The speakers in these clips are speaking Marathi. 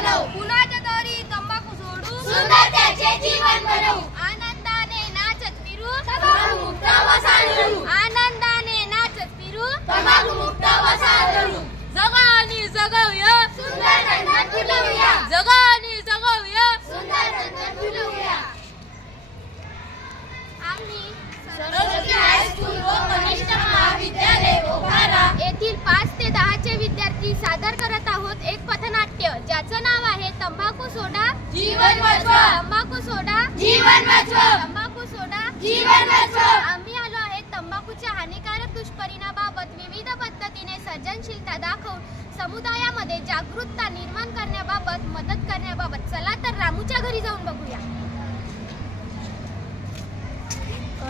बनवू, कुणाच्या तरी तंबाखू सोडू, सुंदर त्याचे जीवन बनवू, आनंदाने नाचत फिरू, तंबाखू मुक्त वसाहत जगू, आनंदाने नाचत फिरू, तंबाखू मुक्त वसाहत जगू. जगा आणि जगवूया, सुंदर धंदा फुलवूया, जगा आणि जगवूया, सुंदर धंदा फुलवूया. आम्ही सरस्वती हायस्कूल व कनिष्ठ महाविद्यालय ओखारा येथील 5 ते 10 चे विद्यार्थी सादर करत आहोत एक पथनाट्य ज्याचं नाव आहे तंबाखू सोडा जीवन वाचवा, तंबाखू सोडा जीवन वाचवा, तंबाखू सोडा जीवन वाचवा. आम्ही आलो आहे तंबाखूच्या हानिकारक दुष्परिणामाबाबत विविध पद्धतीने सर्जनशीलता दाखवून समुदायामध्ये जागरूकता निर्माण करण्याबाबत मदत करण्याबाबत. चला तर रामूच्या घरी जाऊन बघूया.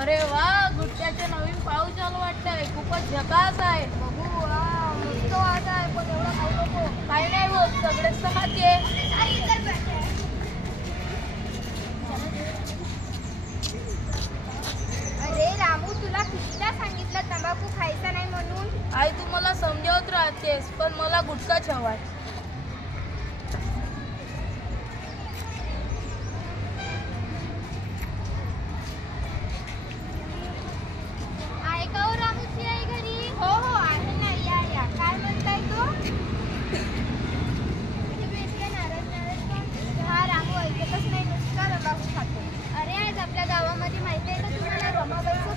अरे वा, गुटख्याचे नवीन पाऊस चालू वाटतंय, खूपच झकास आहे. बघू, मस्त वास आहे, पण एवढं खाऊ नको. काही नाही होत, सगळेच तर खाते. अरे रामू, तुला कितीदा सांगितलं तंबाखू खायचा नाही म्हणून? आई, तू मला समजावत राहतेस, पण मला गुटखाच हवाय.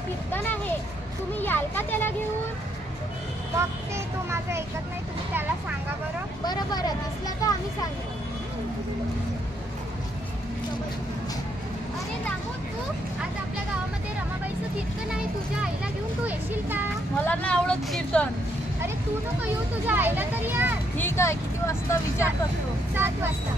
कीर्तन आहे, तुम्ही याल का त्याला घेऊन? बघते, तो माझं ऐकत नाही, तुम्ही त्याला सांगा बरं. बरं बरं, दिसलं तर आम्ही सांगू. अरे रामू, तू आज आपल्या गावामध्ये रमाबाईचं कीर्तन आहे, तुझ्या आईला घेऊन तू येशील का? मला नाही आवडत कीर्तन. अरे तू नको येऊ, तुझ्या आईला तरी या. ठीक आहे, किती वाजता विचार करतो? 7 वाजता.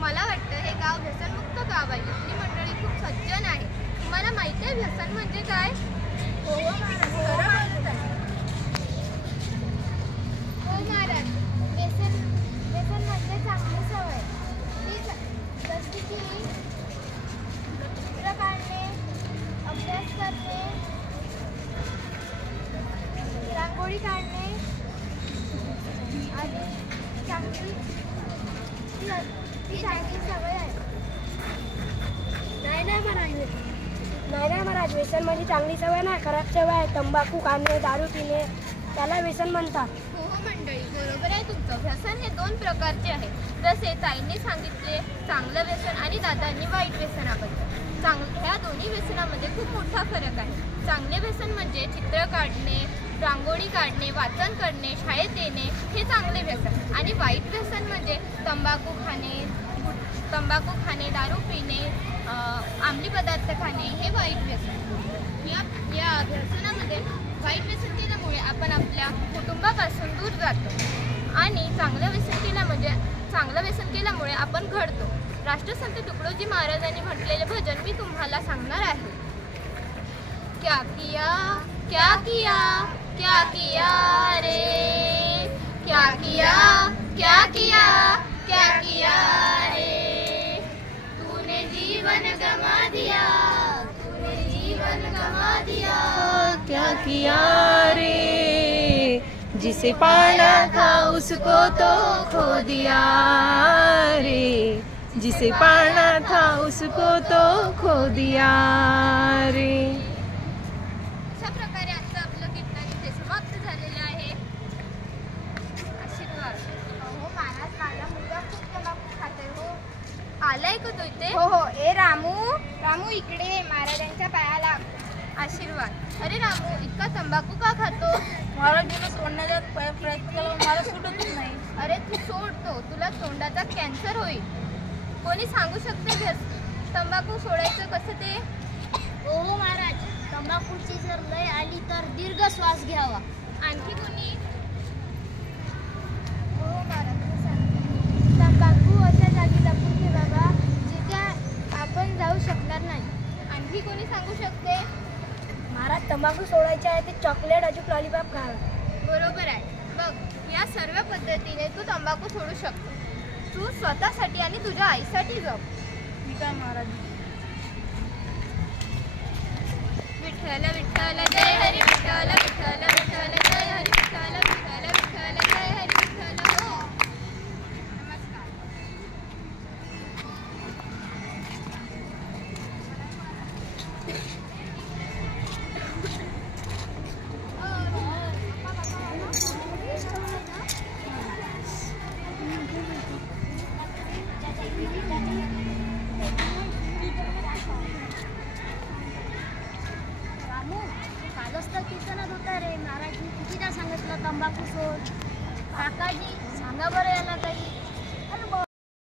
मला वाटतं हे गाव व्यसनमुक्त गाव आहे. इथली मंडळी खूप सज्जन आहे. तुम्हाला माहिती आहे व्यसन म्हणजे काय? हो महाराज, व्यसन म्हणजे चांगली सवय, जशी की चित्र काढणे, अभ्यास करणे, रांगोळी काढणे आणि चांगली सवय आहे. नाही महाराज, व्यसन म्हणजे चांगली सवय नाही, खराब सवय आहे. तंबाखू खाणे, दारू पिणे, त्याला व्यसन म्हणतात. हो मंडळी, बरोबर आहे तुमचं. व्यसन हे 2 प्रकारचे आहे, जसे ताईंनी सांगितले चांगलं व्यसन आणि दादांनी वाईट व्यसनाबद्दल. ह्या दोन्ही व्यसनामध्ये खूप मोठा फरक आहे. चांगले व्यसन म्हणजे चित्र काढणे, रांगोळी काढणे, वाचन करणे, शाळेत येणे, हे चांगले व्यसन. आणि वाईट व्यसन म्हणजे तंबाखू खाणे, दारू पिणे, अंमली पदार्थ खाणे, हे वाईट व्यसन. या व्यसनामध्ये वाईट व्यसन केल्यामुळे आपण आपल्या कुटुंबापासून दूर जातो आणि चांगलं व्यसन केल्यामुळे आपण घडतो. राष्ट्रसंत तुकडोजी महाराजांनी म्हटलेले भजन मी तुम्हाला सांगणार आहे. क्या किया क्या किया क्या किया रे, क्या किया क्या किया क्या किया रे, तूने जीवन गमा दिया, तूने जीवन गमा दिया. क्या किया रे, जिसे पाना था उसको तो खो दिया रे, जिसे पाना था उसको तो खो दिया रे. अशा प्रकारे आजचं आपलं कीर्तन इथे समाप्त झालेलं आहे. आशीर्वाद. हो महाराज, माझा मुलगा खूप तंबाखू खातोय. हो, आलाय का तो इथे? हो. ए रामू, इकडे महाराजांच्या पायाला आशीर्वाद. अरे रामू, इतका तंबाखू का खातो? महाराजांना सोडण्याचा प्रयत्न केला, मला सुटतच नाही. अरे तू सोडतो, तुला तोंडाचा कॅन्सर होईल. कोणी सांगू शकते तंबाखू सोडायचं कसं ते? हो महाराज, तंबाखूची जर लय आली तर दीर्घ श्वास घ्यावा. आणखी कोणी? लॉलीपॉप खावा. बरोबर आहे. बघ, या सर्व पद्धतीने तू तंबाखू सोडू शकतो. तू स्वतःसाठी आणि तुझ्या आईसाठी जग. ठीक आहे महाराज. विठ्ठल विठ्ठल जय हरी विठ्ठल विठ्ठल विठ्ठल जय हरी विठ्ठल विठ्ठल विठ्ठल जय हरी विठ्ठल. हो. नमस्कार. रामू, कालच तर कीर्तनात होता रे. महाराजनी कितीदा सांगितलं तंबाखू सोड. काकाजी सांगा बरं